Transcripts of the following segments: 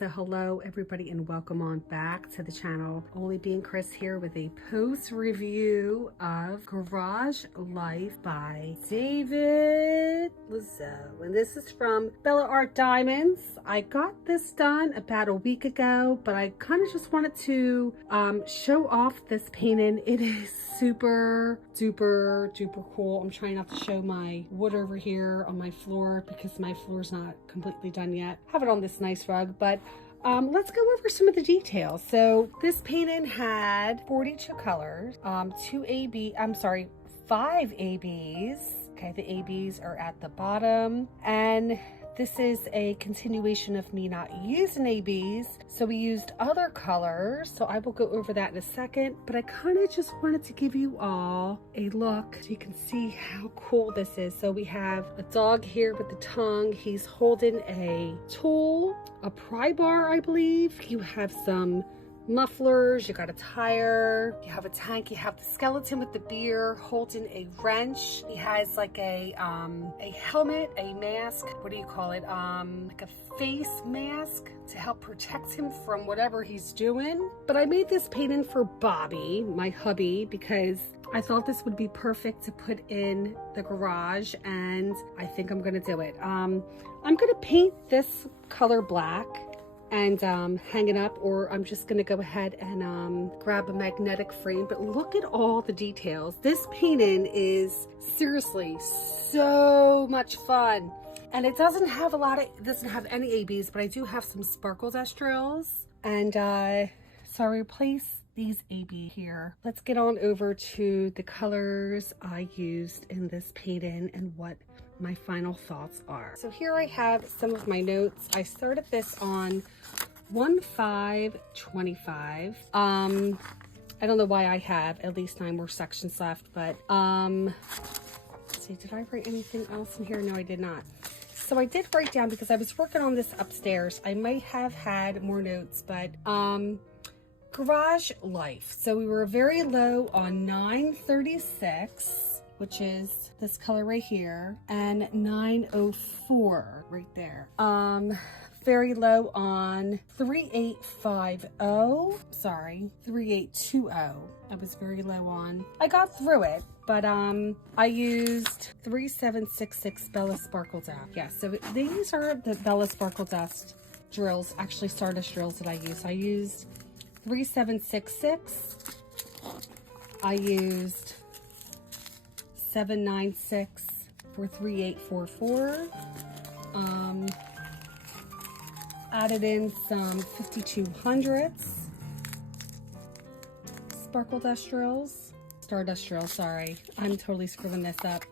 So hello everybody and welcome on back to the channel. Only Being Chris here with a post review of Garage Life by David Lozeau. And this is from Bella Art Diamonds. I got this done about a week ago, but I kind of just wanted to show off this painting. It is super duper cool. I'm trying not to show my wood over here on my floor because my floor's not completely done yet. I have it on this nice rug, but let's go over some of the details. So this painting had 42 colors, 5 ABs. Okay, the ABs are at the bottom, and this is a continuation of me not using ABs, so we used other colors, so I will go over that in a second, but I kind of just wanted to give you all a look so you can see how cool this is. So we have a dog here with the tongue. He's holding a tool, a pry bar, I believe. You have some mufflers, you got a tire, you have a tank, you have the skeleton with the beer holding a wrench. He has like a helmet, a mask, what do you call it, like a face mask to help protect him from whatever he's doing. But I made this painting for Bobby, my hubby, because I thought this would be perfect to put in the garage, and I think I'm gonna do it. I'm gonna paint this color black and hang it up, or I'm just gonna go ahead and grab a magnetic frame. But look at all the details. This painting is seriously so much fun, and it doesn't have any ABs, but I do have some sparkle dust drills, and so I replace these AB here. Let's get on over to the colors I used in this painting and what my final thoughts are. So here I have some of my notes. I started this on 1/5/25. I don't know why I have at least 9 more sections left, but let's see, did I write anything else in here? No, I did not. So I did write down, because I was working on this upstairs, I might have had more notes, but Garage Life. So we were very low on 936, which is this color right here, and 904 right there. Very low on 3820. I was very low on. I got through it, but I used 3766 Bella Sparkle Dust. Yeah, so these are the Bella Sparkle Dust drills, actually Stardust drills that I used. I used 3766. I used 796 for 3844. Added in some 5200s sparkle dust drills, stardust drills, sorry, I'm totally screwing this up.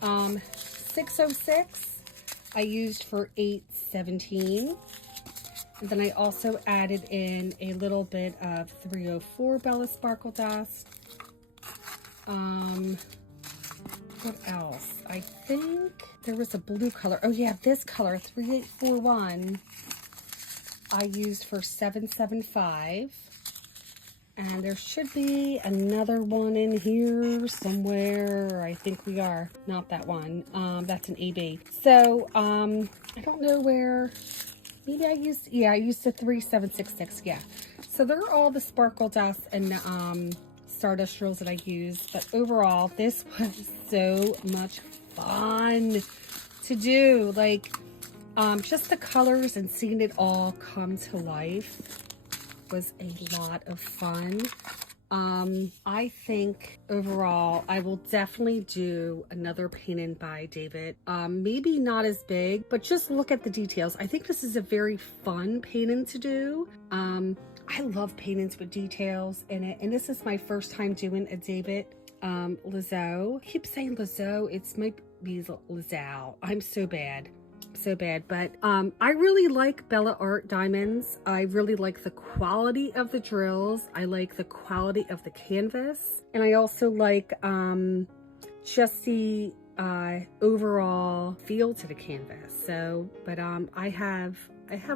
606 I used for 817, and then I also added in a little bit of 304 Bella Sparkle Dust. What else? I think there was a blue color. Oh yeah, this color, 3841, I used for 775. And there should be another one in here somewhere. I think we are. Not that one. That's an AB. So, I don't know where. Maybe I used the 3766, yeah. So they're all the sparkle dust and stardust drills that I used, but overall this was so much fun to do. Like just the colors and seeing it all come to life was a lot of fun. I think overall I will definitely do another painting by David. Maybe not as big, but just look at the details. I think this is a very fun painting to do. I love paintings with details in it, and this is my first time doing a David Lozeau. I keep saying Lozeau, it might be Lozeau. I'm so bad, but I really like Bella Art Diamonds. I really like the quality of the drills. I like the quality of the canvas, and I also like just the overall feel to the canvas. So, but I have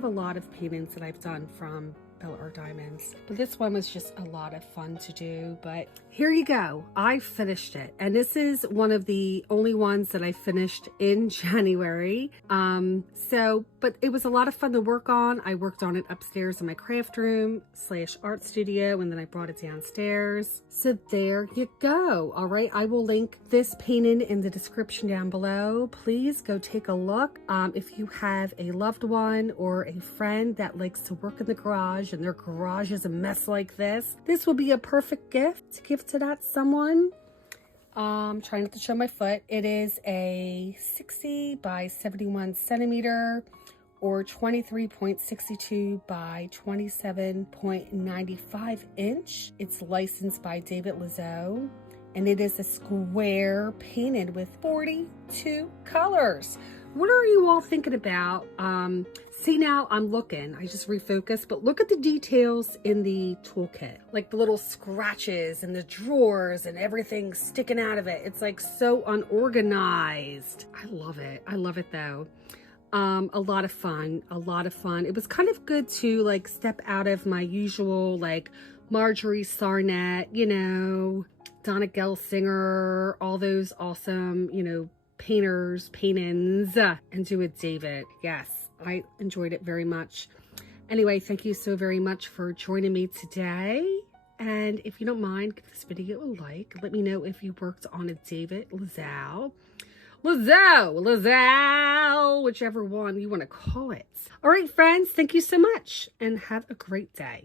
a lot of paintings that I've done from Bella Art Diamonds, but this one was just a lot of fun to do. But here you go, I finished it, and this is one of the only ones that I finished in January. But but it was a lot of fun to work on. I worked on it upstairs in my craft room / art studio, and then I brought it downstairs. So there you go. All right, I will link this painting in the description down below. Please go take a look. If you have a loved one or a friend that likes to work in the garage and their garage is a mess like this will be a perfect gift to give to that someone. Trying not to show my foot. It is a 60 by 71 centimeter or 23.62 by 27.95 inch. It's licensed by David Lozeau, and it is a square painted with 42 colors. What are you all thinking about? See, now I'm looking, I just refocused, but look at the details in the toolkit. Like the little scratches and the drawers and everything sticking out of it. It's like so unorganized. I love it. I love it though. A lot of fun, a lot of fun. It was kind of good to like step out of my usual like Marjorie Sarnett, you know, Donna Gelsinger, all those awesome, you know, painters, paintings, and do it David. Yes, I enjoyed it very much. Anyway, thank you so very much for joining me today. And if you don't mind, give this video a like. Let me know if you worked on a David Lozeau, whichever one you want to call it. All right, friends, thank you so much and have a great day.